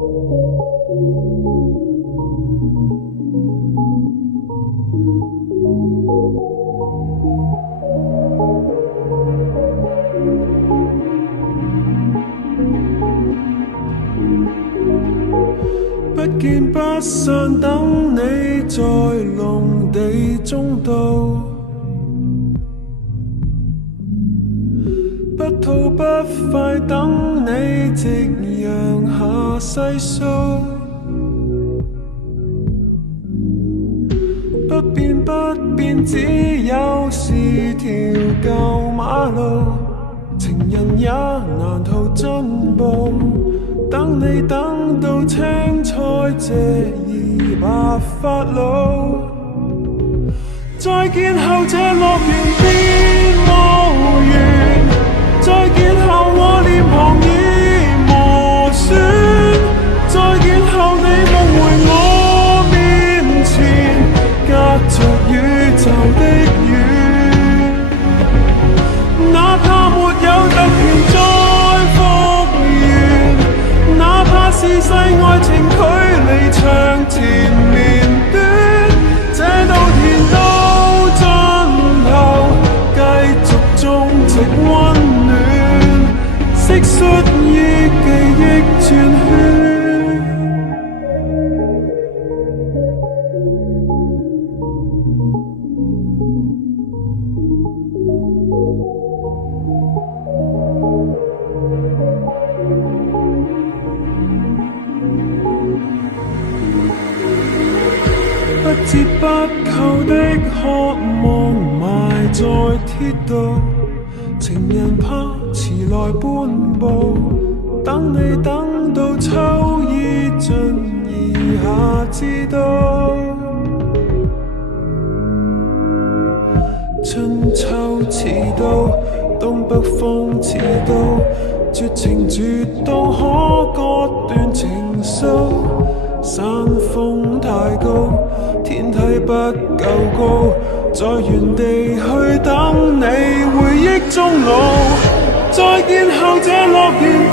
不見不散，等你在濃地中到，不吐不快，等你夕陽下細數，不變不變，只有是條舊馬路，情人也難逃進步。等你等到青菜謝意白髮老，再見後這樂園變無緣，再見後我臉龐已磨損，再見後你夢回我面前，隔着宇宙的遠，哪怕沒有特權再復原，哪怕是世愛情距離長纏綿短，這稻田到盡頭繼續種植溫暖，蟋蟀以記憶轉圈。不折不扣的渴望埋在鐵道，情人怕遲來半步，等你等到秋意盡而夏至到，春秋遲到，東北風遲到，絕情絕到可割斷情愫，山峰太高，天梯不夠高，在原地去等你回憶終老，再見後這樂園